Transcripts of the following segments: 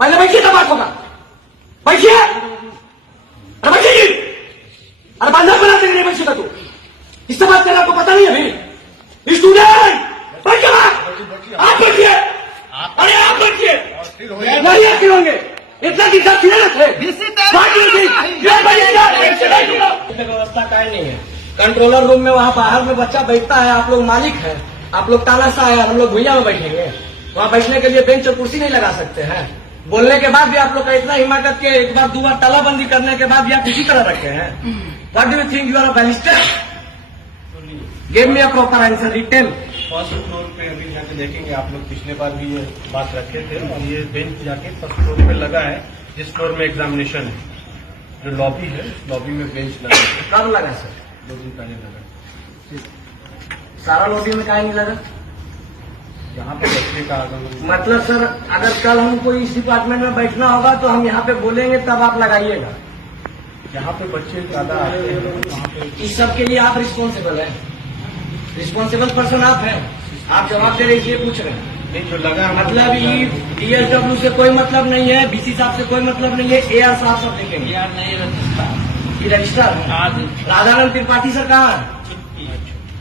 पहले बैठिए तब बात होगा। बैठिए, अरे बैठिए जी। अरे बंधक बना देंगे नहीं बैठिएगा तो इससे बात करना आपको पता नहीं है अभी। स्टूडेंट बैठिए, आप बैठिए, अरे आप बैठिए, नहीं आप होंगे इतना दिशा सीरियस है। व्यवस्था का नहीं है। कंट्रोलर रूम में वहाँ बाहर में बच्चा बैठता है, आप लोग मालिक हैं, आप लोग तानाशाह है, हम लोग भुइया में बैठेंगे। वहाँ बैठने के लिए बेंच और कुर्सी नहीं लगा सकते हैं। बोलने के बाद भी आप लोग का इतना हिम्मत के एक बार 2 बार तालाबंदी करने के बाद भी आप इसी तरह रखे हैं। What do you think you are a barrister? Give me a proper answer written. First floor पे अभी जाके देखेंगे आप लोग, पिछले बार भी ये बात रखे थे और ये बेंच जाके फर्स्ट फ्लोर पे लगा है, जिस फ्लोर में एग्जामिनेशन है। जो लॉबी है लॉबी में बेंच लगा है। कब लगा सर? 2 दिन पहले लगा। सारा लॉबी में काहे नहीं लगा? यहाँ पे बैठने का मतलब सर अगर कल हमको इस डिपार्टमेंट में बैठना होगा तो हम यहाँ पे बोलेंगे तब आप लगाइएगा। यहाँ पे बच्चे ज्यादा आते हैं, वहाँ पे इस सब के लिए आप रिस्पॉन्सिबल हैं, रिस्पॉन्सिबल पर्सन आप हैं, आप जवाब दे रहे इसलिए पूछ रहे हैं। नहीं जो लगा मतलब DSW से कोई मतलब नहीं है, BC साहब से कोई मतलब नहीं है, AR साहब सब देखेंगे। ये रजिस्ट्रार राधानंद त्रिपाठी सर कहाँ है?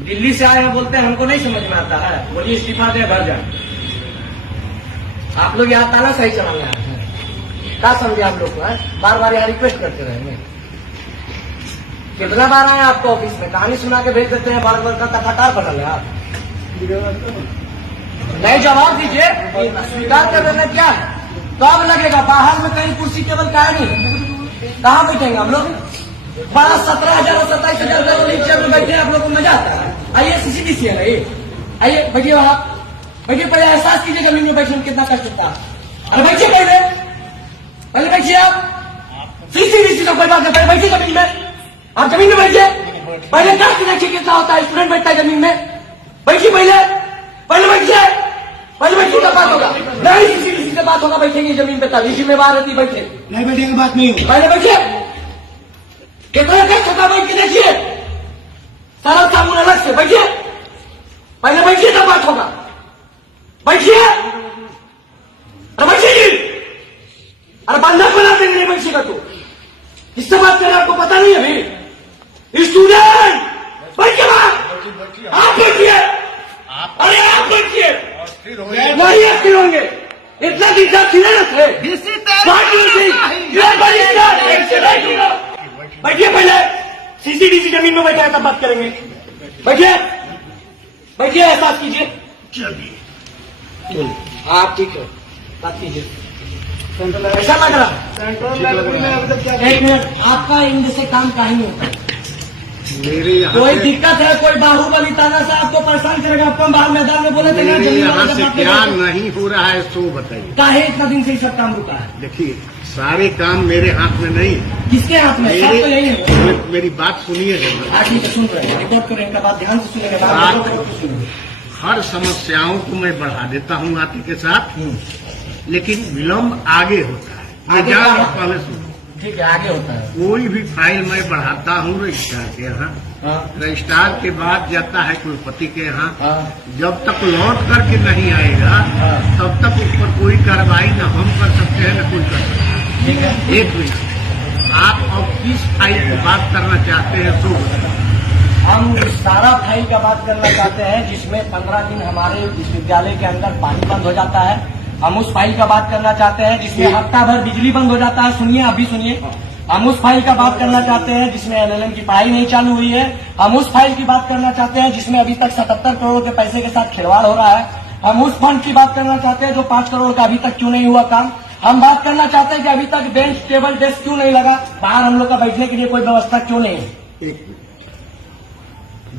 दिल्ली से आए हैं, बोलते हैं हमको नहीं समझ में आता है, बोलिए इस्तीफा दे घर जाए। आप लोग यहाँ तानाशाही चलाने आए हैं, क्या समझे आप लोग को? बार बार यहाँ रिक्वेस्ट करते रहेंगे। कितना बार आए आपको ऑफिस में, कहानी सुना के भेज देते हैं, बार बार का कथाकार बनल है आप। नहीं जवाब दीजिए, स्वीकार कर देना क्या है? कब लगेगा? बाहर में कहीं कुर्सी टेबल का नहीं, कहाँ बैठेंगे हम लोग? 17,000 और 27,000 लोग नीचे में बैठे, आप लोग को मजा आता है? आइए CCDC है नहीं, आइए बैठिए वहां, बैठिए, पहले एहसास कीजिए जमीन में बैठने में कितना कष्ट होता है। अरे बैठिए, पहले बैठिए आप। CCDC का कोई बात नहीं, पहले बैठिए जमीन में, आप जमीन में बैठिए। पहले कष्ट देखिए कितना होता है, स्टूडेंट बैठता है जमीन में। बैठिए पहले बैठिए, पहले बैठिए तब बात होगा। नहीं CCDC से बात होगा, बैठेंगे जमीन पे तब जिम्मेवार रहती, बैठे नहीं बैठेंगे बात नहीं होगी। पहले बैठिए, कितना कष्ट होता बैठ के देखिए, सारा सामून अलग से बैठिए, पहले बैठिए तब बात होगा। बैठिए, अरे बैठिए जी। अरे बंधक बना देंगे नहीं बैठिएगा तो इससे बात करना आपको पता नहीं है अभी। स्टूडेंट बैठिए, आप बैठिए, अरे आप बैठिए, नहीं अस्थिर होंगे इतना दिशा सीरियस है। बैठिए, पहले CCDC जमीन में बैठा है तब बात करेंगे। बैठिए, बैठिए, एहसास कीजिए। हाँ ठीक है, बात कीजिए। ऐसा लग रहा है? एक मिनट, आपका इनसे काम काहे नहीं होता? मेरे यहाँ कोई दिक्कत है, कोई बाहुबली ताना से आपको परेशान करेगा? आपको बाहर मैदान में बोले थे ना मेरे जमीन यहाँ वाले से जब क्या आपने- नहीं हो रहा है सो बताइए। काहे इतना दिन से ये सब काम रुका है? देखिए सारे काम मेरे हाथ में नहीं, किसके हाथ में? सब तो यही है। मेरी बात सुनिए जरा। हाँ ठीक है, सुन रहे हैं, रिपोर्ट करें, इनका बात ध्यान से सुनेंगे। हर समस्याओं को मैं बढ़ा देता हूँ हाथी के साथ, लेकिन विलम्ब आगे होता है। आगे जान क्या? लो पहले सुनो। ठीक है, आगे होता है। कोई भी फाइल मैं बढ़ाता हूँ रजिस्ट्रार के यहाँ, हाँ, रजिस्ट्रार के बाद जाता है कुलपति के यहाँ। हाँ, जब तक लौट करके नहीं आएगा हाँ। तब तक उस पर कोई कार्रवाई न हम कर सकते हैं न कोई कर सकते हैं। ठीक है। एक मिनट, आप अब किस फाइल की बात करना चाहते हैं सो बताइए। हम सारा फाइल का बात करना चाहते हैं जिसमें 15 दिन हमारे विश्वविद्यालय के अंदर पानी बंद हो जाता है। हम उस फाइल का बात करना चाहते हैं जिसमें हफ्ता भर बिजली बंद हो जाता है। सुनिए, अभी सुनिए। हम उस फाइल का बात करना चाहते हैं जिसमें LLM की पढ़ाई नहीं चालू हुई है। हम उस फाइल की बात करना चाहते हैं जिसमें अभी तक 77 करोड़ के पैसे के साथ खिलवाड़ हो रहा है। हम उस फंड की बात करना चाहते हैं जो 5 करोड़ का अभी तक क्यों नहीं हुआ काम। हम बात करना चाहते हैं कि अभी तक बेंच टेबल डेस्क क्यों नहीं लगा, बाहर हम लोग का बैठने के लिए कोई व्यवस्था क्यों नहीं है।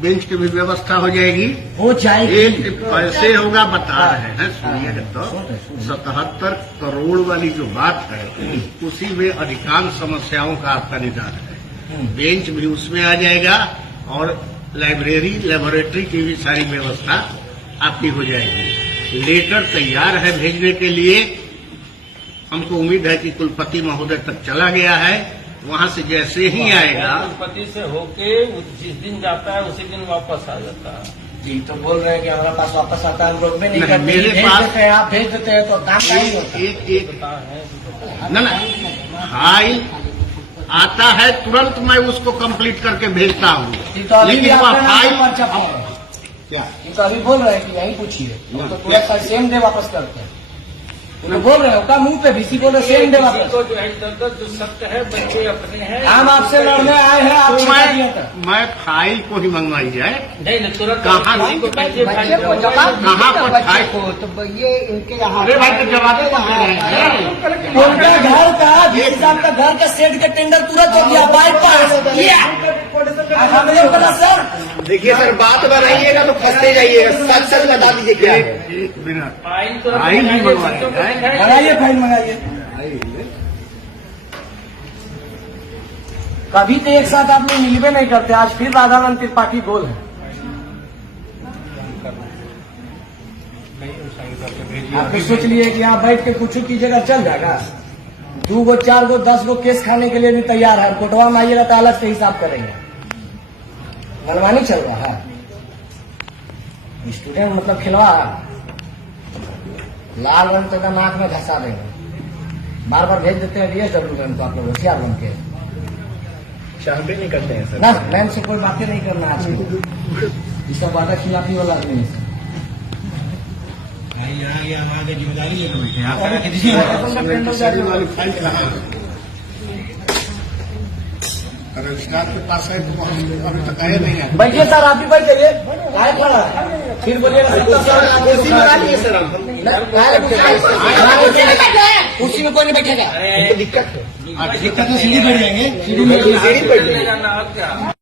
बेंच की भी व्यवस्था हो जाएगी, हो जाएगी। एक पैसे होगा बता रहे हैं, सुनिए तो 77 करोड़ वाली जो बात है उसी में अधिकांश समस्याओं का आपका निदान है। बेंच भी उसमें आ जाएगा और लाइब्रेरी लेबोरेटरी की भी सारी व्यवस्था आपकी हो जाएगी। लेटर तैयार है भेजने के लिए, हमको उम्मीद है कि कुलपति महोदय तक चला गया है, वहां से जैसे ही आएगा कुलपति से होके जिस दिन जाता है उसी दिन वापस आ जाता है। जी तो बोल रहे हैं कि हमारे पास वापस आता है, हम रोक में नहीं नहीं, करते, मेरे भेज पास- देते हैं, आप भेज देते हैं तो काम का ही होता है। एक ना फाइल आता है तुरंत मैं उसको कंप्लीट करके भेजता ये हूँ, तो अभी भी लेकिन वह आपका नाम फाइल पर्चा पड़ रहा है। क्या ये तो अभी बोल रहे हैं कि यहीं पूछिए, हम तो तुरंत सेम डे वापस करते हैं। ये तो बोल रहे हैं उसका मुंह पे भी बोल रहे सेम डे वापस। को जो है जो सत्य है बच्चे अपने हैं। हम आपसे लड़ने आए हैं, आप तो छिपा दिया था। मैं फाइल को ही मंगवाई जाए। नहीं नहीं तुरंत कहाँ किसी को बच्चे बच्चे को जवाब कहाँ पर बच्चे फाइल को तो ये इनके यहाँ अरे भाई तो जवाब तो दे रहे हैं। उनका घर का 20,000 का घर का सेट का टेंडर तुरंत हो गया, बाईपास किया। हम लोग बोला सर देखिए सर, बात बनाइएगा तो फंसते जाइएगा, सच सच बता दीजिए क्या है। एक मिनट फाइन तुरंत फाइल ही मंगाइए, मंगवाई बच्चों को जाए। दिखाइए। मंगाइए, फाइन मंगाइए। कभी तो एक साथ आप लोग मिलवे नहीं करते, आज फिर राधानंद त्रिपाठी गोल है। आप फिर सोच लिए कि आप बैठ के कुछ कीजिएगा चल जाएगा। 2 गो 4 गो 10 गो केस खाने के लिए भी तैयार है, कोटवा में आइएगा तो अलग से हिसाब करेंगे। मनमानी चल रहा है, स्टूडेंट मतलब खिलवा लाल रंग तक नाक में धंसा देंगे, बार बार भेज देते हैं DSW मैम को, आप लोग होशियार बन के चाहते नहीं करते हैं सर। ना। मैम से कोई बातें नहीं करना आज की, ये सब वादा खिलाफी वाला आदमी है। हमारी जिम्मेदारी है वाली फाइल कहाँ है? रजिस्ट्रार के पास है तो हम अभी तक आए नहीं है। बैठिए सर, आप भी बैठ जाइए, आए पड़ा फिर बोलिएगा 70 साल कुर्सी मंगा लिए सर हम। कुर्सी में कोई नहीं बैठेगा। दिक्कत है, दिक्कत है, सीढ़ी बैठ जाएंगे, सीढ़ी में सीढ़ी पर ले जाना और क्या।